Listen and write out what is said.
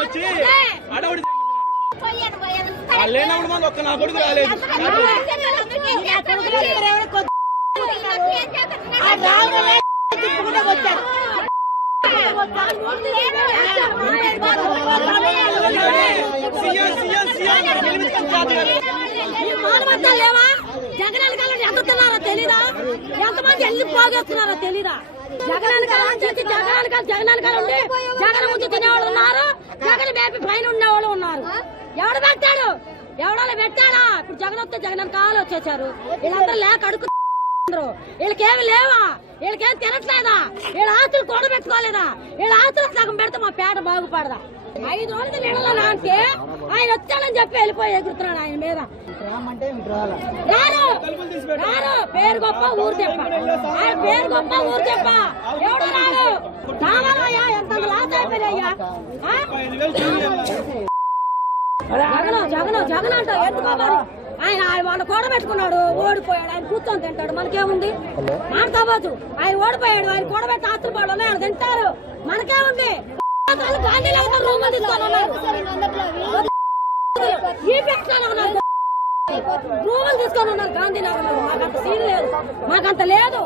వచ్చి అడవుడి లేనప్పుడు మాకు ఒక్క నా కొడుకు రాలేదు. లేవా జగన్ కాలం ఎంత తిన్నారో తెలీదా, ఎంతమంది ఎల్లి పోగేస్తున్నారో తెలీదా? జగన్ కాలం చేసి జగన్ కాలం ఉండి జగన్ ముందు తినేవాళ్ళు ఉన్నారు, జగన్ బేపీ పైన ఉండేవాళ్ళు ఉన్నారు. ఎవడు పెట్టాడు? ఎవడో పెట్టాడా? ఇప్పుడు జగన్ వస్తే జగన్ కాలు వచ్చేసారు. వీళ్ళందరూ లేక అడుగుతున్నారు. వీళ్ళకేమి లేవా? వీళ్ళకేం తినట్లేదా? వీళ్ళ ఆస్తులు కూడబెట్టుకోలేదా? వీళ్ళ ఆస్తులు సగం పెడితే మా పేట బాగుపడదా? 5 రోజులు నీళ్ళలో నాంటే ఆయన వచ్చాడని చెప్పి వెళ్ళిపోయి ఎగురుతున్నాడు ఆయన మీద. రారు పేరు గొప్ప ఊరు చెప్ప, ఆయన పేరు గొప్ప ఊరు చెప్ప. ఎవడు రాడు? రావాలయ్యా, ఎంత లాస్ అయిపోయాయ్యా. జగన్ అంట ఎందుకో మరి ఆయన వాళ్ళు కూడబెట్టుకున్నాడు, ఓడిపోయాడు. ఆయన కూర్చొని తింటాడు, మనకేముంది? మాట్లాడవచ్చు. ఆయన ఓడిపోయాడు, ఆయన కూడబెట్టి ఆస్తులు పడు ఆయన తింటారు, మనకేముంది? గాంధీ రూములు తీసుకొని ఉన్నారు, రూములు తీసుకొని ఉన్నారు గాంధీనగర్. మాకంత సీన్ లేదు, మాకంత లేదు.